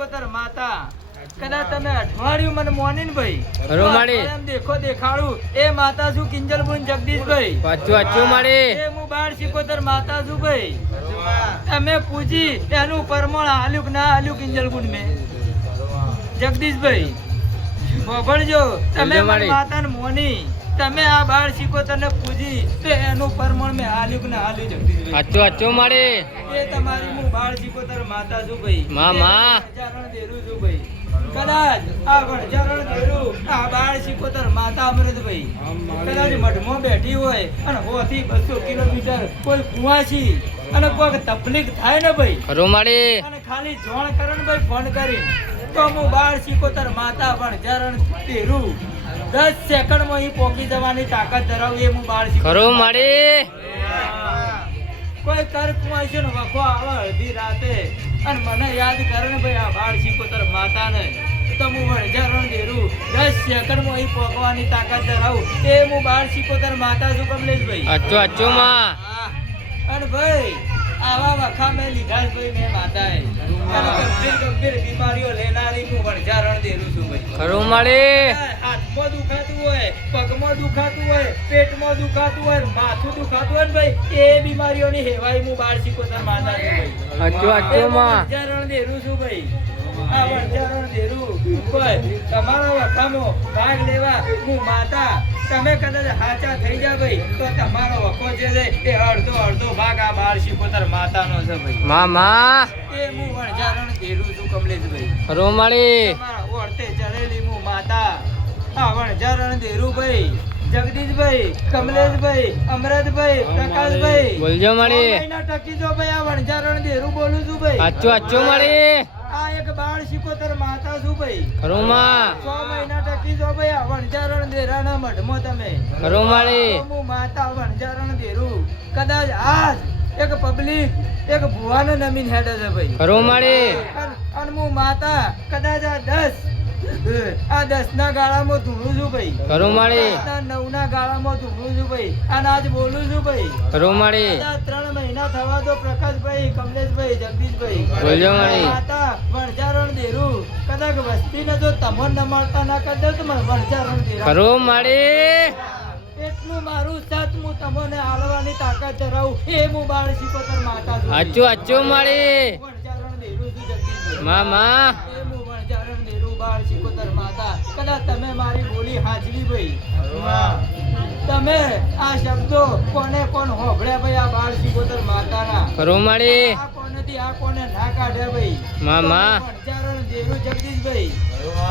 શીકોતર માતા કદાચ તમે અઠવાડિયું મને મોનીને ભાઈ ખરો માડી એમ દેખો દેખાડું એ માતા છું કિંજલબુન જગદીશભાઈ પાછું માડી એ હું 12 શીકોતર માતા છું ભાઈ તમે પૂછી એનું પરમણ હાલ્યું કે ના હાલ્યું કિંજલબુન મેં જગદીશભાઈ બોભળજો તમે મારી માતાને મોની તમે આ 12 શીકોતર ને પૂજી તો એનું પરમણ મેં હાલ્યું કે ના હાલ્યું જગદીશભાઈ પાછું માડી એ તમારી હું 12 શીકોતર માતા છું ભાઈ મામા હજારણ દેરું છું ભાઈ કદાચ આ વણજારણ દેરું આ 12 શીકોતર માતા અમૃતભાઈ કદાચ મઢમાં બેઠી હોય અને 100 થી 200 કિલોમીટર કોઈ કુવાસી અને કોઈ તકલીફ થાય ને ભાઈ ખરો માડી અને ખાલી જોણ કરણ ભાઈ ફોન કરી તો હું 12 શીકોતર માતા વણજારણ દેરું 10 સેકન્ડમાં અહીં પહોંચી જવાની તાકાત ધરાવું એ હું 12 ખરો માડી કોઈ તર્ક માં છે ને વખો આવે અડધી રાતે અને મને યાદ કરે ને ભાઈ આ 12 શીકોતર માતાને તો હું વણજારણ દેરું 10 સેકન્ડમાં અહીં પહોંચવાની તાકાત ધરાવું એ હું 12 શીકોતર માતા છું કમલેશભાઈ અચ્છો માં અને ભાઈ આવા વખા મેં લીધા છે ભાઈ મેં માતાએ અને ગંભીર બીમારીઓ લેનારી હું વણજારણ દેરું છું ભાઈ ખરો માડી હાથમાં દુખાતું હોય પગમાં દુખાતું હોય પેટમાં દુખાતું હોય માથું દુખાતું હોય ને ભાઈ એ બીમારીઓની હેવાઈ હું 12 શીકોતર માતા છું ભાઈ અચ્છો માં વણજારણ દેરું છું ભાઈ આ વણજારણ દેરું ભાઈ તમારા વખામાં ભાગ લેવા હું માતા તમે કદાચ હાચા થઈ જા ભાઈ તો તમારો વખો જે છે એ અડધો ભાગ આ 12 શીકોતર માતાનો છે ભાઈ મામા એ હું વણજારણ દેરું છું કમલેશભાઈ ખરો માડી તમારા ઓરતે ચડેલી હું માતા આ વણજારણ દેરું ભાઈ જગદીશભાઈ કમલેશભાઈ અમરતભાઈ પ્રકાશભાઈ બોલજો માડી 6 મહિના ટકી જો ભાઈ આ વણજારણ દેરું બોલું છું ભાઈ અચ્છો માડી આ એક 12 શીકોતર માતા છું ભાઈ ખરો માં 6 મહિના ટકી જો ભાઈ આ વણજારણ દેરાના મઢમાં તમે ખરો માડી હું માતા વણજારણ દેરું કદાચ આજ એક પબ્લિક એક ભુવાને નમીન હેડે છે ભાઈ ખરો માડી અને હું માતા કદાચ આ 10 ના ગાળામાં ધૂણું છું ભાઈ ખરો માડી 9 ના ગાળામાં ધૂણું છું ભાઈ અને આજ બોલું છું ભાઈ ખરો માડી 3 મહિના થવા દો પ્રકાશભાઈ કમલેશભાઈ જગદીશભાઈ બોલજો માડી માતા વણજારણ દેરું કદાચ વસ્તીને જો તમન ન મળતા ના કરી દો તો મને વણજારણ દેરા ખરો માડી એટલું મારું સાથ હું તમને હાલવાની તાકાત ધરાવું એ હું 12 શીકોતર માતા છું અચ્છો માડી વણજારણ દેરું છું જગદીશભાઈ મામા એ હું વણજારણ દેરું 12 શીકોતર માતા કદાચ તમે મારી બોલી હાજરી ભાઈ તમે આ શબ્દો કોને કોણ હોભળ્યા ભાઈ આ 12 શીકોતર માતાના ખરો માડી આ કોનેથી આ કોને ના કાઢ્યા ભાઈ મામા વણજારણ દેરું જગદીશભાઈ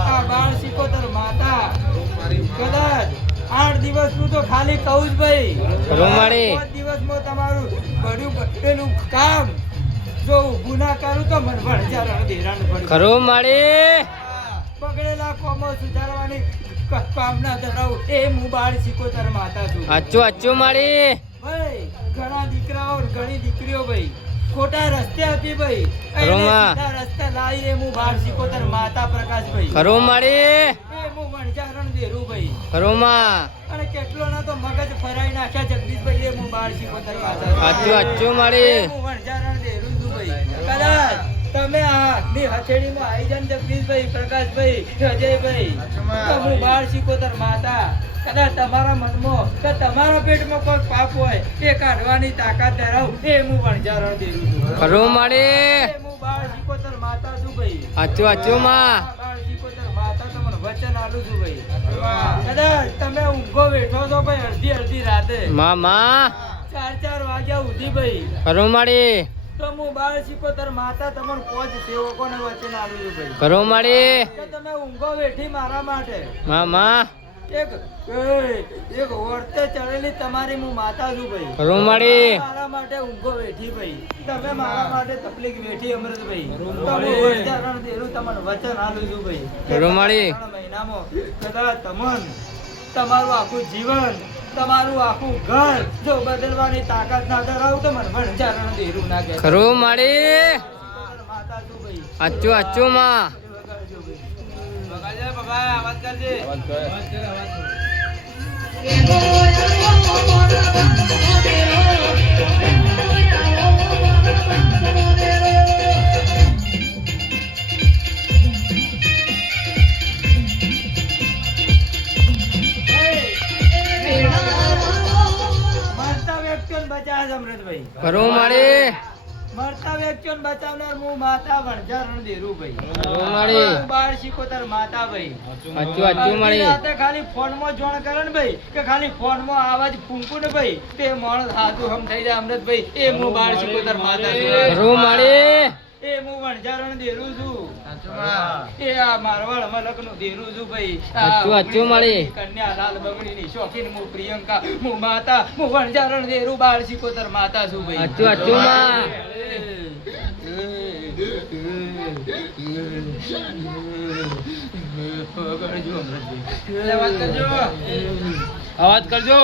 આ 12 શીકોતર માતા કદાચ 8 દિવસનું તો ખાલી કહું જ ભાઈ ખરો માડી 5 દિવસમાં તમારું બધું પેલું કામ જો ઊભું ના કરું તો મને વણજારણ દેરાનું પડે ખરો માડી બગડેલા કોમો સુધારવાની કામના ધરાવું એ હું 12 શીકોતર માતા છું અચ્છો માડી ભાઈ ઘણા દીકરાઓ ઘણી દીકરીઓ ભાઈ ખોટા રસ્તે હતી ભાઈ ખરોમાં. સીધા રસ્તે લાવી રે હું 12 શીકોતર માતા પ્રકાશભાઈ ખરો માડી એ હું વણજારણ દેરું ભાઈ ખરો માં અને કેટલો ના તો મગજ ફરાઈ નાખ્યા જગદીશભાઈ એ હું 12 શીકોતર માતા છું. અચ્છો માડી એ હું વણજારણ દેરું છું ભાઈ કદાચ તમે આ ની હથેળીમાં આવી જાન જગદીશભાઈ પ્રકાશભાઈ અજયભાઈ તો હું 12 શીકોતર માતા કદાચ તમારા મનમાં કે તમારા પેટમાં કોઈ પાપ હોય એ કાઢવાની તાકાત ધરાવ એ હું વણજારણ દેરું છું ખરો માડી એ હું 12 શીકોતર માતા છું ભાઈ અચ્છો માં 12 શીકોતર માતા તમને વચન આલું છું ભાઈ કદાચ તમે ઊંઘો બેઠો છો ભાઈ અડધી રાતે મામા 4 વાગ્યા ઉઠી ભાઈ ખરો માડી તો હું 12 શીકોતર માતા તમને 5 સેવકોને વચન આલું છું ભાઈ ખરો માડી કે તમે ઊંઘો બેઠી મારા માટે મામા એક વર્તે ચડેલી તમારી હું માતા છું ભાઈ ખરો માડી મારા માટે ઊંઘો બેઠી ભાઈ તમે મારા માટે તકલીફ બેઠી અમૃતભાઈ તો હું વણજારણ દેરું તમને વચન આલું છું ભાઈ ખરો માડી 3 મહિનામાં કદાચ તમારું આખું જીવન તમારું આખું ઘર જો બદલવાની તાકાત ના ધરાવું તો મને વણજારણ દેરું ના કહે ખરો માડી માતા છું ભાઈ અચ્છો માં આવાજ કરજે મરતા વ્યક્તિઓને બચાવનાર હું માતા વણઝાર રણધીરુભાઈ. રૂમાળી. હું 12 માતા ભાઈ. હાચું હાચું અડધી મળી. રાતે ખાલી ફોનમાં જોણ કરે ને ભાઈ કે ખાલી ફોનમાં આવાજ ફૂંકું ને ભાઈ તે માણસ હાથું હમ થઈ જાય અમૃતભાઈ. એ હું 12 માતા છું. રૂમાળી. એ હું વણઝારણ દેરું છું. એ આ મારવાડ મલકનું દેરું છું ભાઈ. હાચું હાચું મળી. કન્યા લાલ બગડીની શોખીન હું પ્રિયંકા હું માતા હું વણઝારણ દેરું 12 માતા છું ભાઈ. હાચું હાચું માં. વાત કરજો. અવાજ કરજો.